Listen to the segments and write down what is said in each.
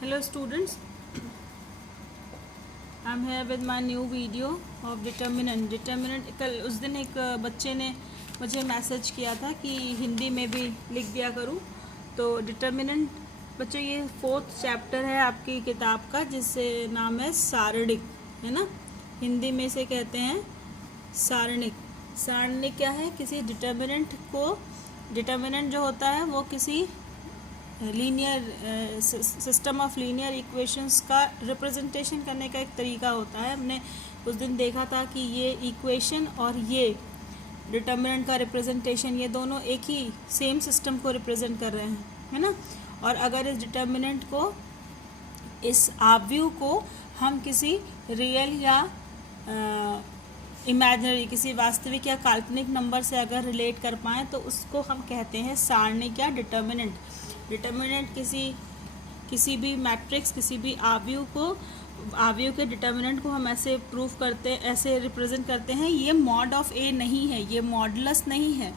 Hello students, I am here with my new video of determinant. कल उस दिन एक बच्चे ने मुझे मैसेज किया था कि हिंदी में भी लिख दिया करूँ। तो डिटर्मिनेंट बच्चों ये 4th चैप्टर है आपकी किताब का, जिससे नाम है सारणिक, है ना। हिंदी में से कहते हैं सारणिक। सारणिक क्या है? किसी डिटर्मिनेंट जो होता है वो किसी linear system of linear equations का रिप्रेजेंटेशन करने का एक तरीका होता है। हमने उस दिन देखा था कि ये इक्वेशन और ये डिटर्मिनेंट का रिप्रेजेंटेशन, ये दोनों एक ही सेम सिस्टम को रिप्रेजेंट कर रहे हैं, है ना। और अगर इस डिटर्मिनेंट को, इस आव्यूह को हम किसी रियल या इमेजिनरी, किसी वास्तविक या काल्पनिक नंबर से अगर रिलेट कर पाएँ तो उसको हम कहते हैं सारणिक या डिटर्मिनेंट। डिटर्मिनेंट किसी भी मैट्रिक्स, किसी भी आव्यूह के डिटर्मिनेंट को हम ऐसे प्रूव करते, ऐसे रिप्रेजेंट करते हैं। ये मॉड ऑफ ए नहीं है, ये मॉडुलस नहीं है,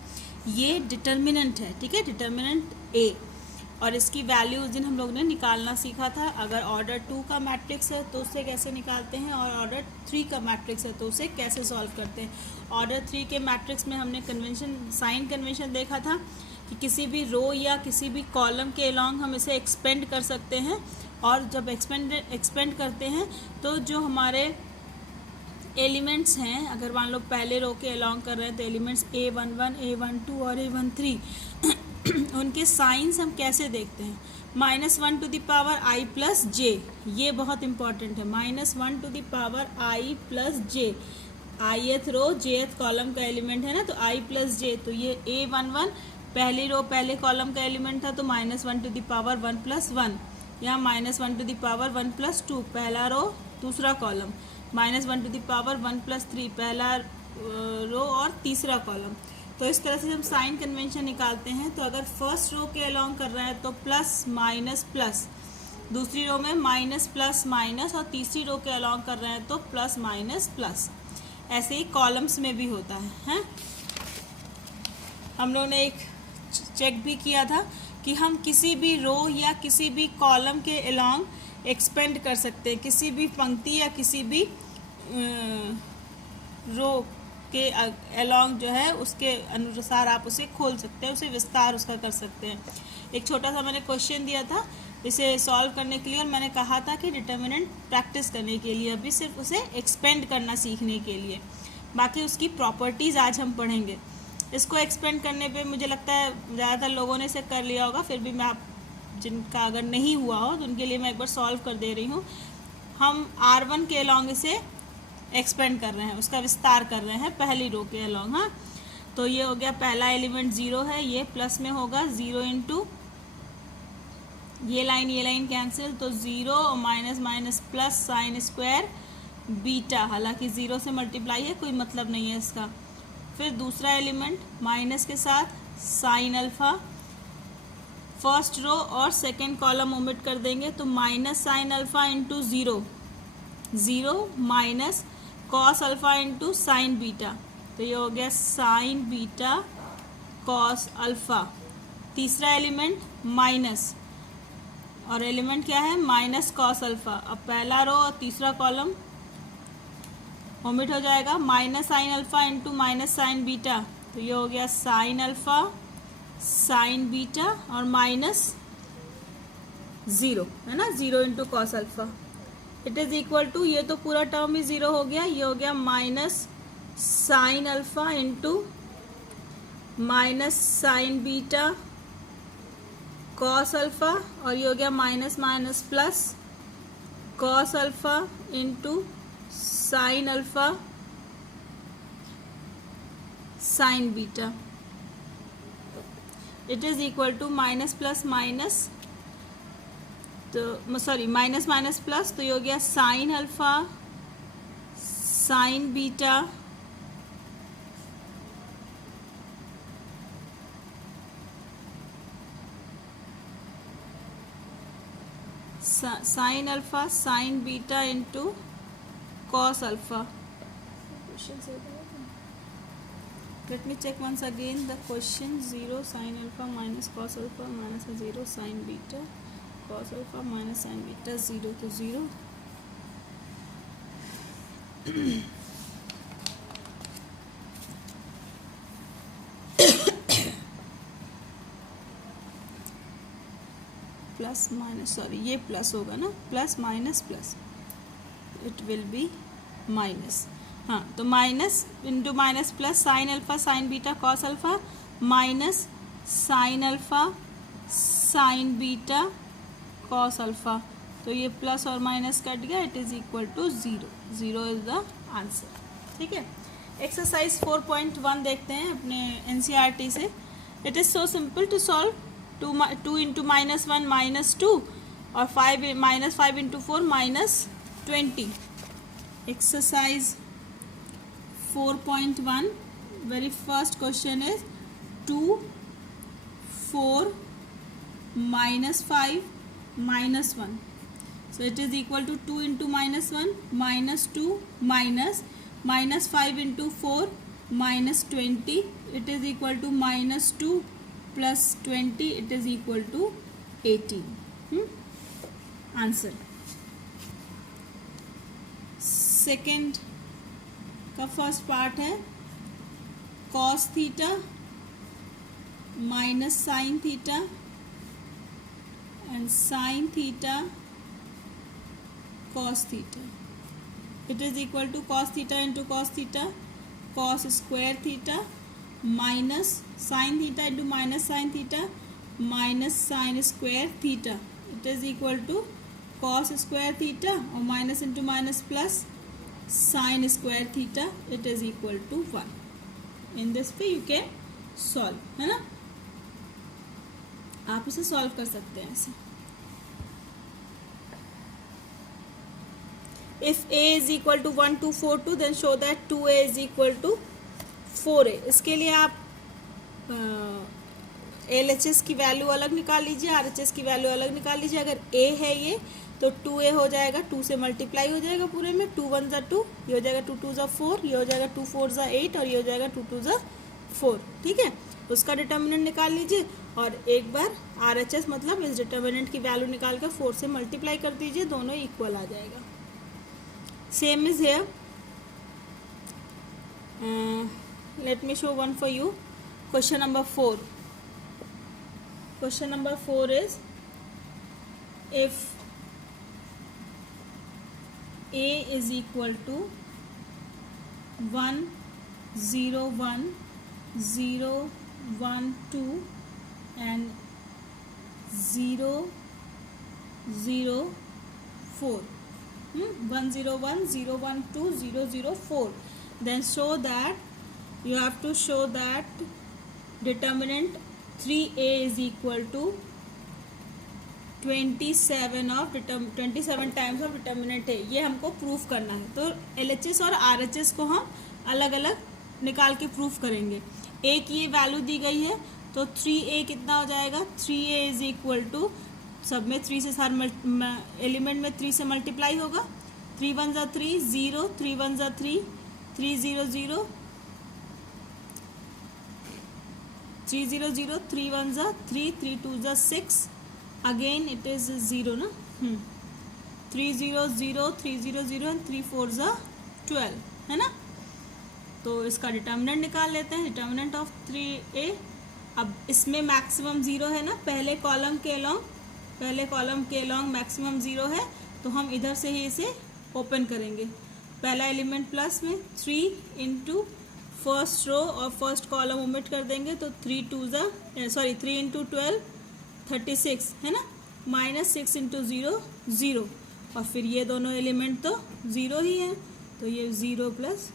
ये डिटर्मिनेंट है, ठीक है, डिटर्मिनेंट ए। और इसकी वैल्यू उस दिन हम लोग ने निकालना सीखा था। अगर ऑर्डर 2 का मैट्रिक्स है तो उससे कैसे निकालते हैं, और ऑर्डर 3 का मैट्रिक्स है तो उसे कैसे सॉल्व करते हैं। ऑर्डर 3 के मैट्रिक्स में हमने साइन कन्वेंशन देखा था कि किसी भी रो या किसी भी कॉलम के अलोंग हम इसे एक्सपेंड कर सकते हैं। और जब एक्सपेंड करते हैं तो जो हमारे एलिमेंट्स हैं, अगर मान लो पहले रो के अलोंग कर रहे हैं तो एलिमेंट्स A11, A12 और A13 उनके साइंस हम कैसे देखते हैं। -1 to the power i plus j, ये बहुत इंपॉर्टेंट है। -1 to the power i plus j, ith row jth column का एलिमेंट है ना, तो i प्लस जे। तो ये A11 पहली रो पहले कॉलम का एलिमेंट था, तो -1 टू द पावर 1 प्लस 1। यहाँ -1 टू द पावर 1 प्लस 2 पहला रो दूसरा column, -1 to the power 1 plus 3 पहला रो और तीसरा कॉलम। तो इस तरह से हम साइन कन्वेंशन निकालते हैं। तो अगर फर्स्ट रो के अलोंग कर रहे हैं तो प्लस माइनस प्लस, दूसरी रो में माइनस प्लस माइनस, और तीसरी रो के अलोंग कर रहे हैं तो प्लस माइनस प्लस। ऐसे ही कॉलम्स में भी होता है। हम लोग ने एक चेक भी किया था कि हम किसी भी रो या किसी भी कॉलम के अलोंग एक्सपेंड कर सकते हैं। किसी भी पंक्ति या किसी भी रो के अलोंग जो है उसके अनुसार आप उसे खोल सकते हैं, उसे विस्तार उसका कर सकते हैं। एक छोटा सा मैंने क्वेश्चन दिया था इसे सॉल्व करने के लिए, और मैंने कहा था कि डिटर्मिनेंट प्रैक्टिस करने के लिए, अभी सिर्फ उसे एक्सपेंड करना सीखने के लिए। बाकी उसकी प्रॉपर्टीज़ आज हम पढ़ेंगे। इसको एक्सपेंड करने पे मुझे लगता है ज़्यादातर लोगों ने इसे कर लिया होगा, फिर भी मैं आप जिनका अगर नहीं हुआ हो तो उनके लिए मैं एक बार सॉल्व कर दे रही हूँ। हम R1 के अलोंग इसे एक्सपेंड कर रहे हैं, उसका विस्तार कर रहे हैं पहली रो के अलोंग। हाँ, तो ये हो गया, पहला एलिमेंट 0 है, ये प्लस में होगा 0 इंटू ये लाइन कैंसिल, तो 0 और minus minus plus sine square beta, हालांकि 0 से मल्टीप्लाई है, कोई मतलब नहीं है इसका। फिर दूसरा एलिमेंट माइनस के साथ साइन अल्फा, फर्स्ट रो और सेकेंड कॉलम ओमिट कर देंगे तो minus sine alpha into 0 minus cos alpha into sign beta, तो ये हो गया साइन बीटा कॉस अल्फा। तीसरा एलिमेंट माइनस, और एलिमेंट क्या है, माइनस कॉस अल्फा। अब पहला रो और तीसरा कॉलम ओमिट हो जाएगा, minus sine alpha into minus sine beta, तो ये हो गया साइन अल्फा साइन बीटा और माइनस 0, है ना, 0 into cos alpha. It is equal to, ये तो पूरा टर्म ही 0 हो गया, ये हो गया minus sine alpha into minus sine beta cos alpha, और ये हो गया minus minus plus cos alpha into sine alpha sine beta. It is equal to minus plus minus, तो सॉरी माइनस माइनस प्लस, तो ये हो गया sine alpha sine beta sine alpha sine beta into cos alpha. Let me check once again the question. 0 sin alpha minus cos alpha minus 0 sin beta cos alpha minus sine beta, 0 तो 0, plus minus, sorry ये plus होगा ना, plus minus plus, it will be minus. हाँ, तो minus into minus plus sine alpha sine beta cos alpha minus sine alpha sine beta cos alpha, तो ये plus और minus cut गया, it is equal to 0, 0 is the answer. ठीक है, exercise 4.1 देखते हैं अपने NCERT से। It is so simple to solve 2 into minus 1 minus 2 और 5 minus 5 into 4 minus 20। Exercise 4.1 very first question is 2 4 minus 5 minus 1, so it is equal to 2 into minus 1 minus 2 minus 5 into 4 minus 20, it is equal to minus 2 plus 20, it is equal to 18. Answer second का first part है cos theta minus sine theta and sine theta cos theta, it is equal to cos theta into cos theta cos square theta minus sine theta into minus sine theta minus sine square theta, it is equal to cos square theta और minus into minus plus sine square theta, it is equal to 1। In this पे you can solve, है ना, आप इसे solve कर सकते हैं ऐसे। If a is equal to 1 2 4 2 then show that 2a is equal to 4a। इसके लिए आप LHS की वैल्यू अलग निकाल लीजिए, RHS की वैल्यू अलग निकाल लीजिए। अगर a है ये तो 2a हो जाएगा, 2 से मल्टीप्लाई हो जाएगा पूरे में, 2 1 = 2, ये हो जाएगा 2 2 = 4, ये हो जाएगा 2 4 = 8 और ये हो जाएगा 2 2 = 4। ठीक है, उसका डिटर्मिनेंट निकाल लीजिए और एक बार RHS मतलब इस डिटर्मिनेंट की वैल्यू निकाल कर 4 से मल्टीप्लाई कर दीजिए, दोनों इक्वल आ जाएगा। Same is here, let me show one for you. Question number 4, question number 4 is if a is equal to 1 0 1 0 1 2 and 0 0 4, 1 0 1 0 1 2 0 0 4, then show that you have to show that determinant 3a is equal to 27 times of determinant है, ये हमको proof करना है। तो LHS और RHS को हम अलग अलग निकाल के प्रूफ करेंगे। a की ये वैल्यू दी गई है तो 3a कितना हो जाएगा, 3a इज इक्वल टू, सब में 3 से सारे एलिमेंट में 3 से मल्टीप्लाई होगा, 3 1 = 3 0, 3 1 = 3 3 0 0 3 0 0, 3 1 = 3 3 2 = 6, अगेन इट इज 0 ना, 3 0 0 3 0 0 एंड 3 4 = 12, है ना। तो इसका डिटर्मिनेंट निकाल लेते हैं, डिटर्मिनेंट ऑफ 3a। अब इसमें मैक्सिमम 0 है ना, पहले कॉलम के अलॉन्ग मैक्सिमम 0 है, तो हम इधर से ही इसे ओपन करेंगे। पहला एलिमेंट प्लस में 3 इंटू फर्स्ट रो और फर्स्ट कॉलम ओमिट कर देंगे, तो 3 इंटू 12 36, है ना, माइनस 6 इंटू 0 0, और फिर ये दोनों एलिमेंट तो 0 ही हैं, तो ये 0 प्लस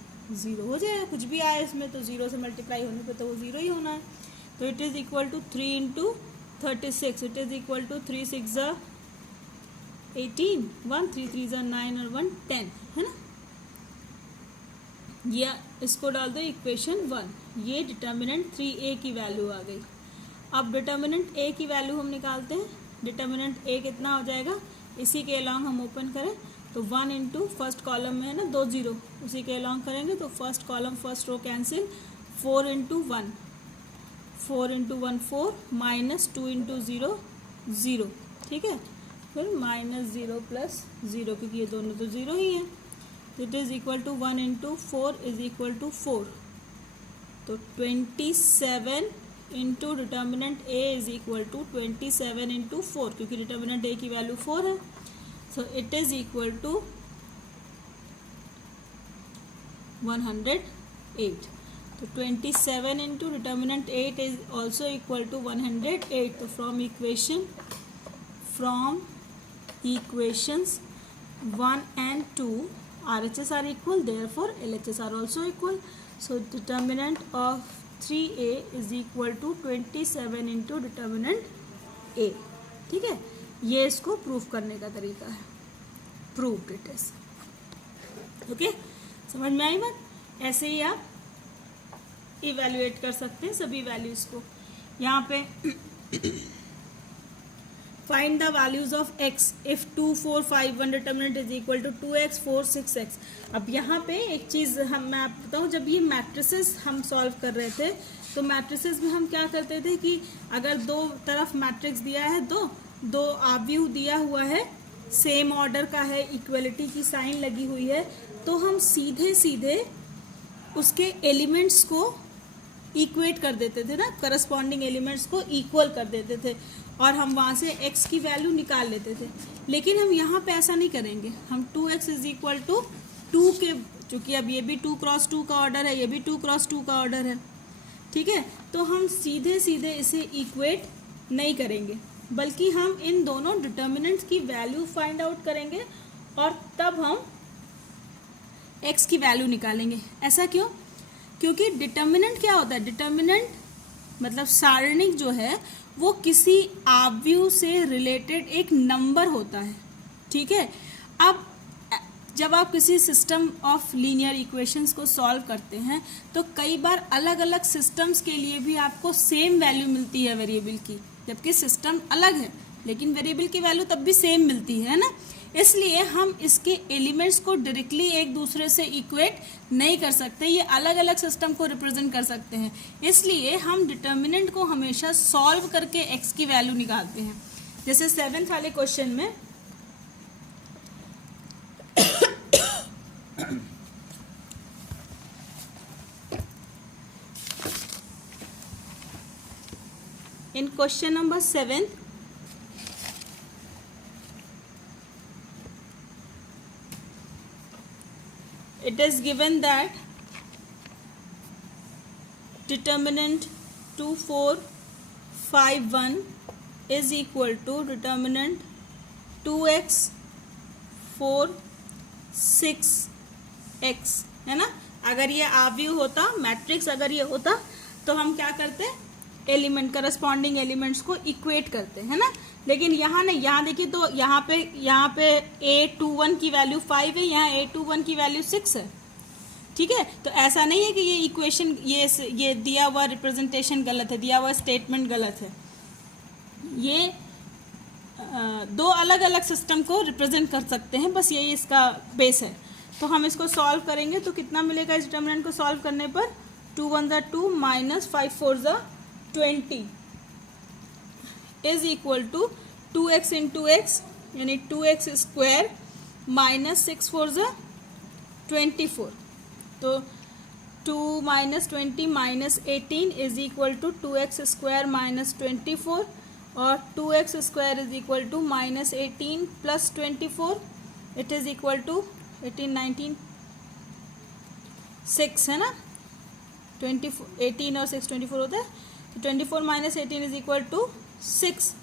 0 हो जाएगा, कुछ भी आए इसमें तो 0 से मल्टीप्लाई होने पे तो वो 0 ही होना है। तो it is equal to 3 into 36, it is equal to 3 6 = 18, 1 3 3 = 9 और 1 10, है ना। या इसको डाल दो इक्वेशन 1, ये डिटर्मिनेंट 3a की वैल्यू आ गई। अब डिटर्मिनेंट a की वैल्यू हम निकालते हैं। डिटर्मिनेंट a कितना हो जाएगा, इसी के अलॉन्ग हम ओपन करें तो 1 इंटू फर्स्ट कॉलम में है ना 2 0, उसी के अलॉन्ग करेंगे तो first column first row cancel, 4 into 1 4 into 1 4 minus 2 into 0 0, ठीक है। फिर -0 + 0, क्योंकि ये दोनों तो 0 ही हैं। It is equal to 1 × 4 is equal to 4। तो 27 into determinant A is equal to 27 × 4, क्योंकि डिटर्मिनेंट ए की वैल्यू 4 है। So it is equal to 108। तो 27 into determinant 8 is also equal to 108। तो from equations 1 and 2 RHS are equal, therefore LHS are also equal. So determinant of 3a is equal to 27 into determinant a। ठीक है, ये इसको proof करने का तरीका है, प्रूव्ड इट इज। ओके, समझ में आई बात? ऐसे ही आप इवेल्युएट कर सकते हैं सभी वैल्यूज को। यहाँ पे find the values of x if 2 4 5 1 determinant is equal to 2x 4 6x। अब यहाँ पे एक चीज़ मैं आपको बताऊँ, जब ये मैट्रिसेस हम सॉल्व कर रहे थे तो मैट्रिसेस में हम क्या करते थे कि अगर दो तरफ मैट्रिक्स दिया है, दो आव्यूह दिया हुआ है, सेम ऑर्डर का है, इक्वलिटी की साइन लगी हुई है, तो हम सीधे सीधे उसके एलिमेंट्स को इक्वेट कर देते थे ना, करस्पॉन्डिंग एलिमेंट्स को इक्वल कर देते थे और हम वहाँ से x की वैल्यू निकाल लेते थे। लेकिन हम यहाँ पे ऐसा नहीं करेंगे। हम 2x इज इक्वल टू 2 के, चूँकि अब ये भी 2 × 2 का ऑर्डर है, ये भी 2 × 2 का ऑर्डर है, ठीक है, तो हम सीधे सीधे इसे इक्वेट नहीं करेंगे, बल्कि हम इन दोनों डिटर्मिनेंट्स की वैल्यू फाइंड आउट करेंगे और तब हम x की वैल्यू निकालेंगे। ऐसा क्यों? क्योंकि डिटर्मिनेंट क्या होता है? डिटर्मिनेंट मतलब सारणिक जो है वो किसी आव्यूह से रिलेटेड एक नंबर होता है, ठीक है। अब जब आप किसी सिस्टम ऑफ लीनियर इक्वेशंस को सॉल्व करते हैं तो कई बार अलग अलग सिस्टम्स के लिए भी आपको सेम वैल्यू मिलती है वेरिएबल की, जबकि सिस्टम अलग है लेकिन वेरिएबल की वैल्यू तब भी सेम मिलती है ना। इसलिए हम इसके एलिमेंट्स को डायरेक्टली एक दूसरे से इक्वेट नहीं कर सकते, ये अलग अलग सिस्टम को रिप्रेजेंट कर सकते हैं। इसलिए हम डिटर्मिनेंट को हमेशा सॉल्व करके x की वैल्यू निकालते हैं। जैसे 7th वाले क्वेश्चन में इन question number 7 it is given that determinant 2 4 5 1 is equal to determinant 2x 4 6x, है ना। अगर ये आव्यूह होता, मैट्रिक्स अगर ये होता तो हम क्या करते? एलिमेंट, करस्पॉन्डिंग एलिमेंट्स को इक्वेट करते हैं ना। लेकिन यहाँ नहीं, यहाँ देखिए तो यहाँ पे a21 की वैल्यू 5 है, यहाँ a21 की वैल्यू 6 है, ठीक है। तो ऐसा नहीं है कि ये इक्वेशन, ये दिया हुआ रिप्रेजेंटेशन गलत है, दिया हुआ स्टेटमेंट गलत है। ये दो अलग अलग सिस्टम को रिप्रेजेंट कर सकते हैं, बस यही इसका बेस है। तो हम इसको सॉल्व करेंगे तो कितना मिलेगा इस डिटर्मिनेंट को सॉल्व करने पर? 2 1 2 -5 4 20 is equal to 2x into x, यानी 2x स्क्वायर -6 4 24। तो 2 - 20 - 18 is equal to 2x square -24 और 2x square is equal to -18 + 24, it is equal to 18 19 6, है ना। 18 और 6 24 होता है, तो 24 - 18 इज इक्वल टू 6।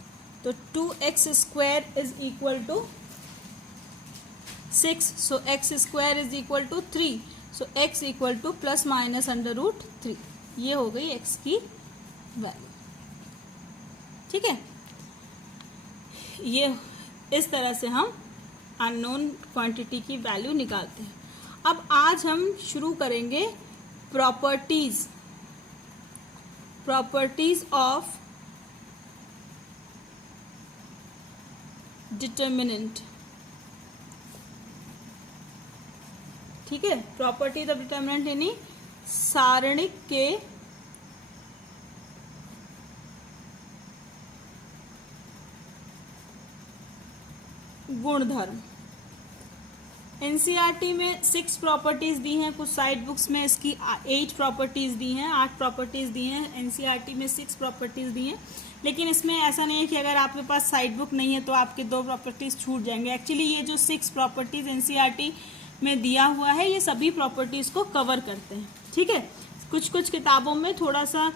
तो 2x square is equal to 6, so x square is equal to 3, so x equal to ±√3। ये हो गई x की वैल्यू, ठीक है। ये इस तरह से हम अननोन क्वांटिटी की वैल्यू निकालते हैं। अब आज हम शुरू करेंगे प्रॉपर्टीज ऑफ डिटर्मिनेंट, ठीक है। प्रॉपर्टीज ऑफ डिटर्मिनेंट यानी सारणिक के गुणधर्म। एनसीईआरटी में 6 प्रॉपर्टीज दी हैं, कुछ साइड बुक्स में इसकी 8 प्रॉपर्टीज दी हैं, 8 प्रॉपर्टीज दी हैं। एनसीईआरटी में 6 प्रॉपर्टीज दी हैं, लेकिन इसमें ऐसा नहीं है कि अगर आपके पास साइड बुक नहीं है तो आपके 2 प्रॉपर्टीज छूट जाएंगे। एक्चुअली ये जो 6 प्रॉपर्टीज एनसीईआरटी में दिया हुआ है ये सभी प्रॉपर्टीज को कवर करते हैं, ठीक है। कुछ कुछ किताबों में थोड़ा सा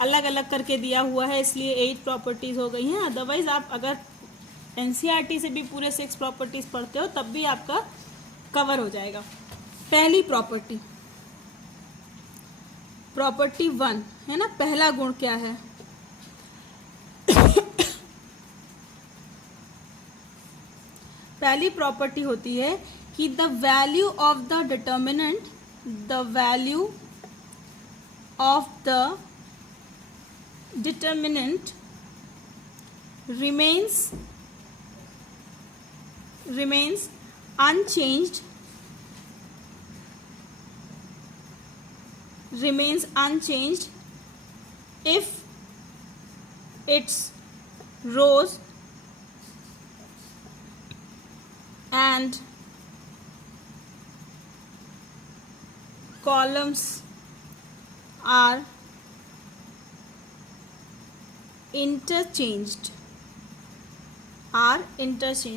अलग अलग करके दिया हुआ है, इसलिए 8 प्रॉपर्टीज हो गई हैं। अदरवाइज आप अगर एनसीईआरटी से भी पूरे 6 प्रॉपर्टीज पढ़ते हो तब भी आपका कवर हो जाएगा। पहली प्रॉपर्टी, प्रॉपर्टी 1 है ना, पहला गुण क्या है? पहली प्रॉपर्टी होती है कि the value of the determinant, the value of the determinant remains unchanged if its rows and columns are interchanged.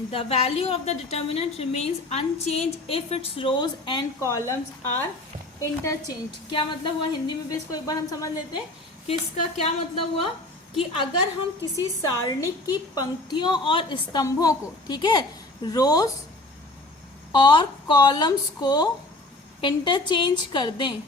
The value of the determinant remains unchanged if its rows and columns are interchanged. क्या मतलब हुआ हिंदी में भी इसको एक बार हम समझ लेते हैं कि इसका क्या मतलब हुआ कि अगर हम किसी सारणिक की पंक्तियों और स्तंभों को, ठीक है, रोज और कॉलम्स को इंटरचेंज कर दें,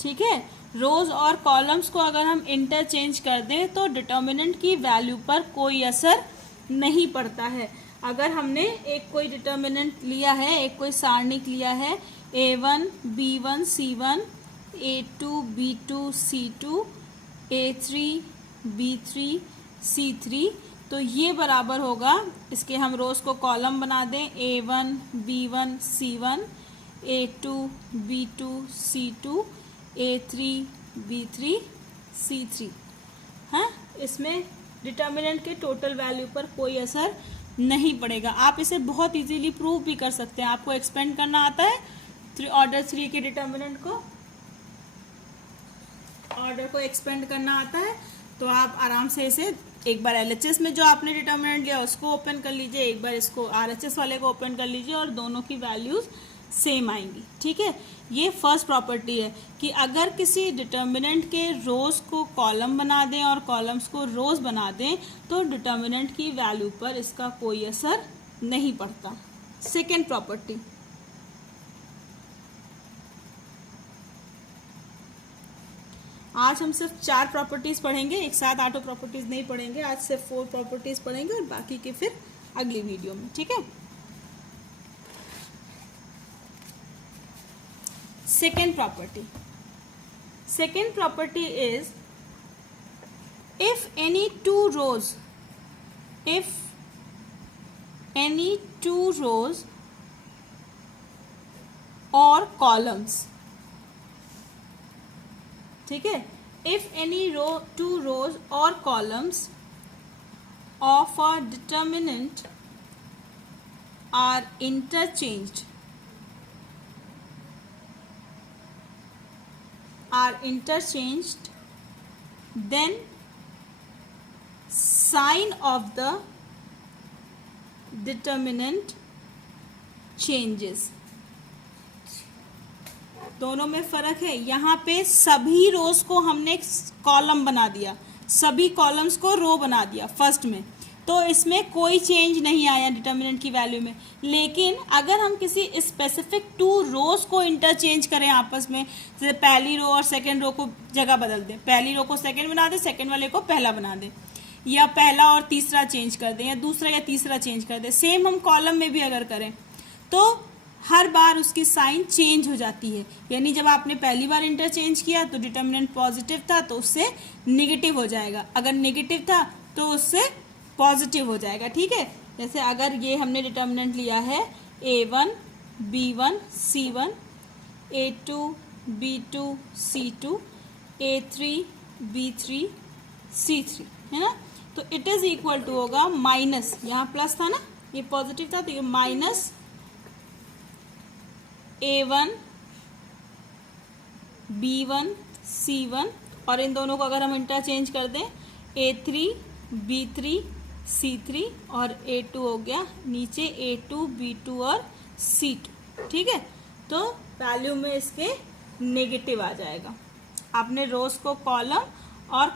ठीक है, रोज और कॉलम्स को अगर हम इंटरचेंज कर दें तो डिटर्मिनेंट की वैल्यू पर कोई असर नहीं पड़ता है। अगर हमने एक कोई डिटर्मिनेंट लिया है, एक कोई सारणिक लिया है A1 B1 C1 A2 B2 C2 A3 B3 C3, तो ये बराबर होगा, इसके हम रोज को कॉलम बना दें A1 B1 C1 A2 B2 C2 A3 B3 C3, हाँ, इसमें डिटर्मिनेंट के टोटल वैल्यू पर कोई असर नहीं पड़ेगा। आप इसे बहुत इजीली प्रूव भी कर सकते हैं। आपको एक्सपेंड करना आता है ऑर्डर 3 के डिटर्मिनेंट को, ऑर्डर को एक्सपेंड करना आता है तो आप आराम से इसे एक बार एलएचएस में जो आपने डिटर्मिनेंट लिया उसको ओपन कर लीजिए, एक बार इसको आरएचएस वाले को ओपन कर लीजिए और दोनों की वैल्यूज सेम आएंगी, ठीक है। ये फर्स्ट प्रॉपर्टी है कि अगर किसी डिटर्मिनेंट के रोज को कॉलम बना दें और कॉलम्स को रोज बना दें तो डिटर्मिनेंट की वैल्यू पर इसका कोई असर नहीं पड़ता। सेकेंड प्रॉपर्टी, आज हम सिर्फ 4 प्रॉपर्टीज पढ़ेंगे, एक साथ 8 प्रॉपर्टीज नहीं पढ़ेंगे। आज सिर्फ 4 प्रॉपर्टीज पढ़ेंगे और बाकी के फिर अगली वीडियो में, ठीक है। Second property is if any two rows or columns, ठीक है, if any two rows or columns of a determinant are interchanged, then sign of the determinant changes. दोनों में फर्क है। यहाँ पे सभी रोज को हमने कॉलम बना दिया, सभी कॉलम्स को रो बना दिया फर्स्ट में, तो इसमें कोई चेंज नहीं आया डिटर्मिनेंट की वैल्यू में। लेकिन अगर हम किसी स्पेसिफिक 2 रोज को इंटरचेंज करें आपस में, जैसे पहली रो और सेकंड रो को जगह बदल दें, पहली रो को सेकंड बना दें, सेकंड वाले को पहला बना दें, या पहला और तीसरा चेंज कर दें, या दूसरा या तीसरा चेंज कर दें, सेम हम कॉलम में भी अगर करें तो हर बार उसकी साइन चेंज हो जाती है। यानी जब आपने पहली बार इंटरचेंज किया तो डिटर्मिनेंट पॉजिटिव था तो उससे नेगेटिव हो जाएगा, अगर नेगेटिव था तो उससे पॉजिटिव हो जाएगा, ठीक है। जैसे अगर ये हमने डिटर्मिनेंट लिया है A1 B1 C1 A2 B2 C2 A3 B3 C3, है ना, तो इट इज इक्वल टू होगा माइनस, यहाँ प्लस था ना, ये पॉजिटिव था, तो ये माइनस A1 B1 C1, और इन दोनों को अगर हम इंटरचेंज कर दें A3 B3 C3 और A2 हो गया नीचे A2 B2 और C2। ठीक है, तो वैल्यू में इसके नेगेटिव आ जाएगा। आपने रोज को कॉलम और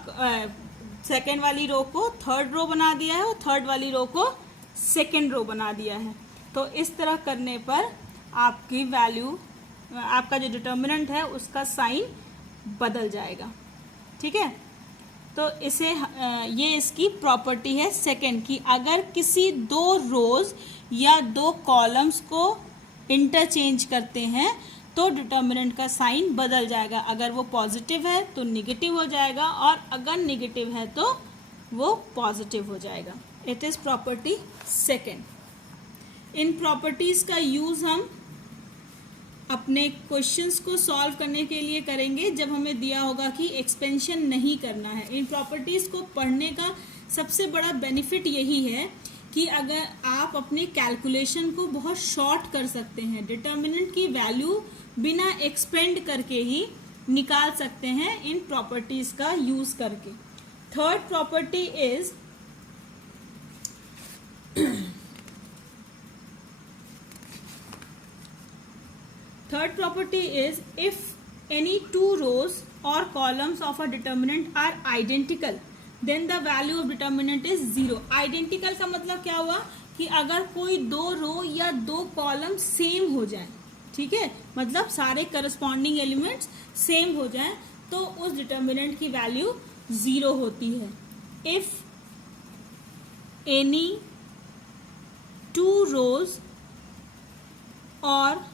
सेकेंड वाली रो को थर्ड रो बना दिया है और थर्ड वाली रो को सेकेंड रो बना दिया है। तो इस तरह करने पर आपकी वैल्यू, आपका जो डिटर्मिनेंट है उसका साइन बदल जाएगा। ठीक है, तो इसे ये इसकी प्रॉपर्टी है सेकेंड की, अगर किसी दो रोज या दो कॉलम्स को इंटरचेंज करते हैं तो डिटर्मिनेंट का साइन बदल जाएगा। अगर वो पॉजिटिव है तो निगेटिव हो जाएगा, और अगर निगेटिव है तो वो पॉजिटिव हो जाएगा। It is property second. In properties का यूज़ हम अपने क्वेश्चंस को सॉल्व करने के लिए करेंगे जब हमें दिया होगा कि एक्सपेंशन नहीं करना है। इन प्रॉपर्टीज़ को पढ़ने का सबसे बड़ा बेनिफिट यही है कि अगर आप अपने कैलकुलेशन को बहुत शॉर्ट कर सकते हैं, डिटर्मिनेंट की वैल्यू बिना एक्सपेंड करके ही निकाल सकते हैं इन प्रॉपर्टीज़ का यूज़ करके। Third property is if any two rows or columns of a determinant are identical then the value of determinant is 0। Identical का मतलब क्या हुआ कि अगर कोई दो रो या दो कॉलम सेम हो जाए, ठीक है, मतलब सारे करस्पॉन्डिंग एलिमेंट्स सेम हो जाए, तो उस डिटर्मिनेंट की वैल्यू 0 होती है। इफ एनी टू रोज और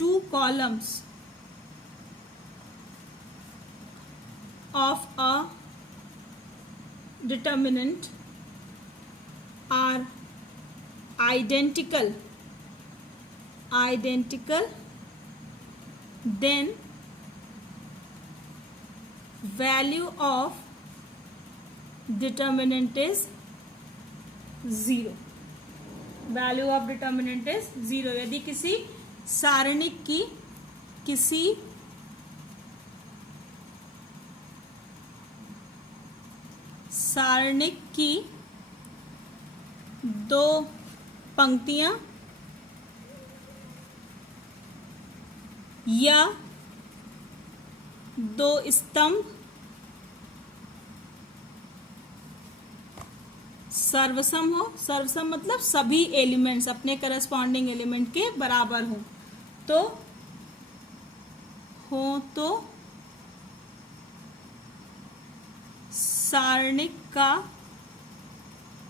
two columns of a determinant are identical then value of determinant is 0। Value of determinant is 0 यदि किसी सारणिक की दो पंक्तियां या दो स्तंभ सर्वसम हो, सर्वसम मतलब सभी एलिमेंट्स अपने करस्पॉन्डिंग एलिमेंट के बराबर हो, तो सारणिक का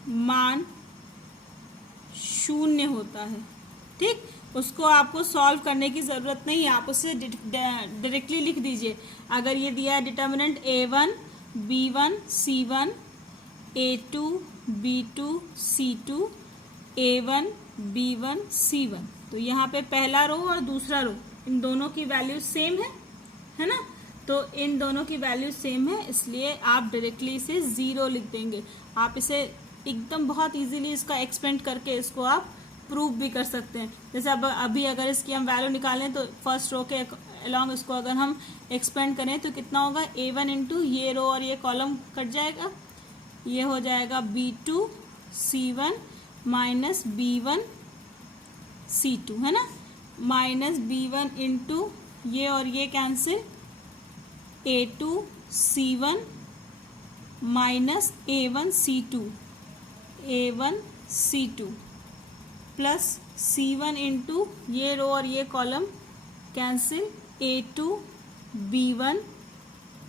मान 0 होता है। ठीक, उसको आपको सॉल्व करने की ज़रूरत नहीं है, आप उसे डायरेक्टली लिख दीजिए। अगर ये दिया है determinant A1 B1 C1 A2 B2 C2 A1 B1 C1, तो यहाँ पे पहला रो और दूसरा रो इन दोनों की वैल्यू सेम है ना, तो इन दोनों की वैल्यू सेम है, इसलिए आप डायरेक्टली इसे 0 लिख देंगे। आप इसे एकदम बहुत इजीली इसका एक्सपेंड करके इसको आप प्रूव भी कर सकते हैं। जैसे अब अभी अगर इसकी हम वैल्यू निकालें तो फर्स्ट रो के अलॉन्ग इसको अगर हम एक्सपेंड करें तो कितना होगा, A1 इंटू ये रो और ये कॉलम कट जाएगा, ये हो जाएगा B2 C1 minus B1 C2, है ना, माइनस B1 इंटू ये और ये cancel, A2 C1 minus A1 C2 plus C1 into ये रो और ये column cancel, A2 B1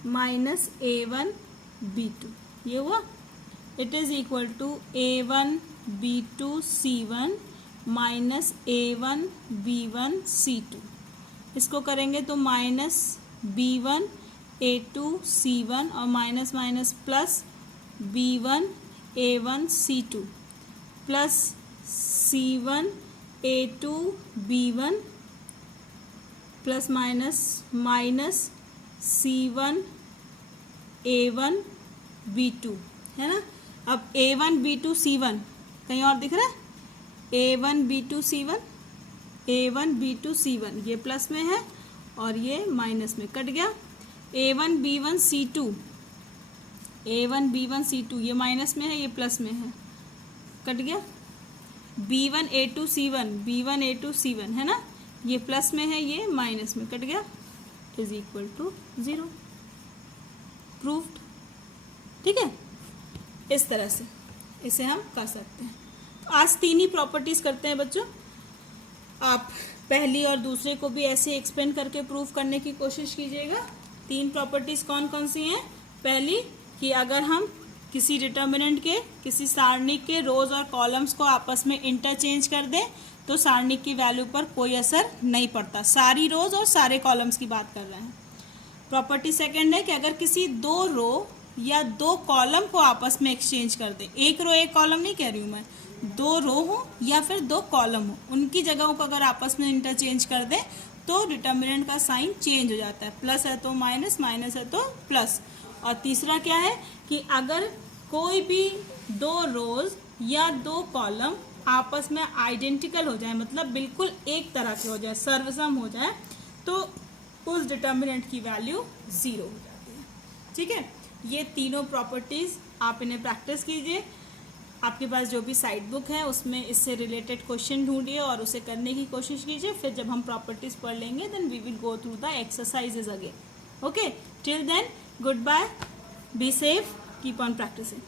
minus A1 B2, ये हुआ। It is equal to A1 B2 C1 minus A1 B1 C2। इसको करेंगे तो माइनस B1 A2 C1 और minus minus plus B1 A1 C2 plus C1 A2 B1 plus minus minus C1 A1 B2 है ना। अब A1 B2 C1 कहीं और दिख रहा है, A1 B2 C1, A1 B2 C1 ये प्लस में है और ये माइनस में, कट गया। A1 B1 C2, A1 B1 C2 ये माइनस में है, ये प्लस में है, कट गया। B1 A2 C1, B1 A2 C1 है ना, ये प्लस में है, ये माइनस में, कट गया, इज इक्वल टू 0। प्रूव्ड। ठीक है, इस तरह से इसे हम कर सकते हैं। तो आज 3 ही प्रॉपर्टीज करते हैं बच्चों। आप पहली और दूसरे को भी ऐसे एक्सपेंड करके प्रूव करने की कोशिश कीजिएगा। 3 प्रॉपर्टीज कौन कौन सी हैं? पहली कि अगर हम किसी डिटर्मिनेंट के, किसी सारणी के रोज और कॉलम्स को आपस में इंटरचेंज कर दें तो सारणी की वैल्यू पर कोई असर नहीं पड़ता। सारी रोज और सारे कॉलम्स की बात कर रहे हैं। प्रॉपर्टी सेकंड है कि अगर किसी 2 रो या 2 कॉलम को आपस में एक्सचेंज कर दें, 1 रो 1 कॉलम नहीं कह रही हूँ मैं, 2 रो हो या फिर 2 कॉलम हो, उनकी जगहों को अगर आपस में इंटरचेंज कर दें तो डिटर्मिनेंट का साइन चेंज हो जाता है। प्लस है तो माइनस, माइनस है तो प्लस। और तीसरा क्या है कि अगर कोई भी 2 रोज या 2 कॉलम आपस में आइडेंटिकल हो जाए, मतलब बिल्कुल एक तरह के हो जाए, सर्वसम हो जाए, तो उस डिटर्मिनेंट की वैल्यू 0 हो जाती है। ठीक है, ये तीनों प्रॉपर्टीज आप इन्हें प्रैक्टिस कीजिए। आपके पास जो भी साइट बुक है उसमें इससे रिलेटेड क्वेश्चन ढूंढिए और उसे करने की कोशिश कीजिए। फिर जब हम प्रॉपर्टीज पढ़ लेंगे then we will go through the exercises again. Okay, till then goodbye, be safe, keep on practising.